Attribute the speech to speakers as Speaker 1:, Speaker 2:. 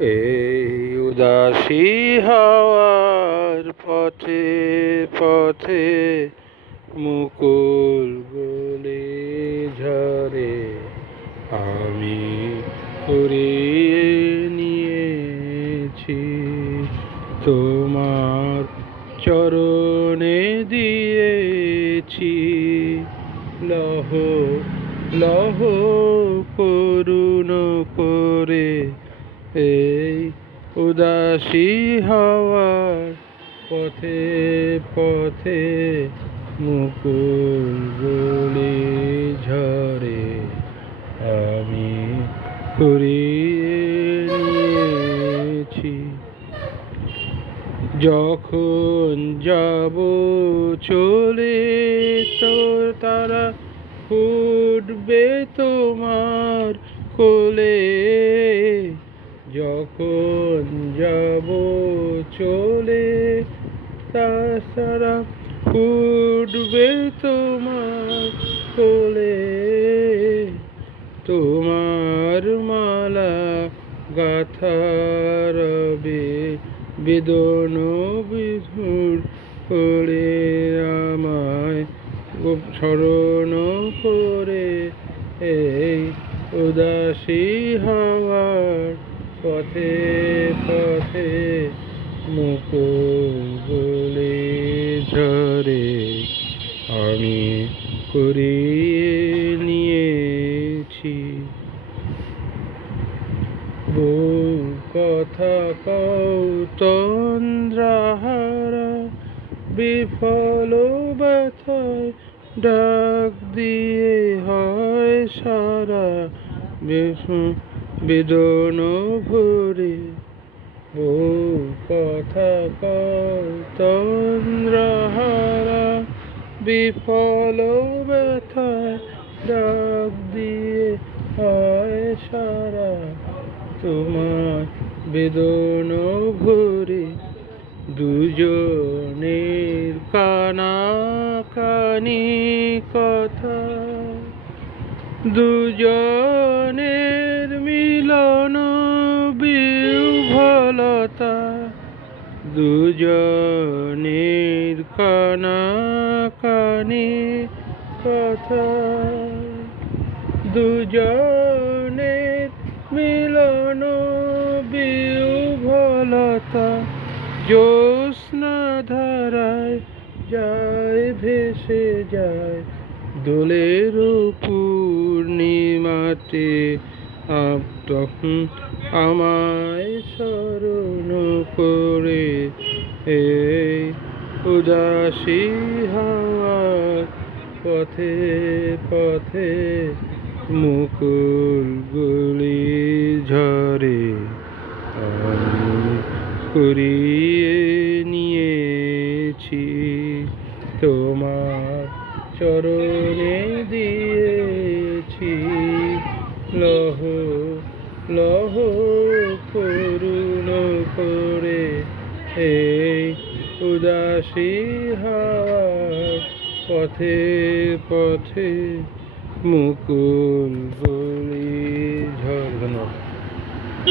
Speaker 1: এই উদাসী হাওয়ার পথে পথে মুকুল গলে ঝরে। আমি কুড়িয়ে নিয়েছি তোমার চরণে দিয়েছি। লহ লহ, করুণ করে এই উদাসী হাওয়ার পথে পথে মুকুল গলি ঝরে। আমি কুড়িয়ে নিয়েছি যখন যাব চলে, তোর তারা ফুটবে তোমার কোলে। যখন যাব চলে তারা ফুটবে তোমার কোলে। তোমার মালা গাথা রবে বেদন বিধুর করে আমায় স্মরণ করে, এই উদাসী হওয়ার পথে পথে মুকুল ঝরে আমি করিয়ে নিয়েছি। বউ কথা কৌতন্দ্রাহারা বিফল ব্যথায়, ডাক দিয়ে হয় সারা বেশ- বেদন ভরে বউ কথা কৌতন্দ্রাহারা বিফল ব্যথায় ডাক দিয়ে হয় সারা। তোমার বেদন ভরে দুজনের কানা কানি কথা, দুজনের দুজনের কানা কানি কথা দুজনের মিলন বিহ্বলতা জ্যোৎস্না ধারায় যায় ভেসে যায় দোলের পূর্ণিমাতে তখন আমায় স্মরণ করে এই উদাসী হাওয়ার পথে পথে মুকুল গুলি ঝরে কুড়িয়ে নিয়েছি। তোমার চরণে লহ করুণ করে এই উদাসী পথে পথে মুকুল বলি ঝর ধন্যবাদ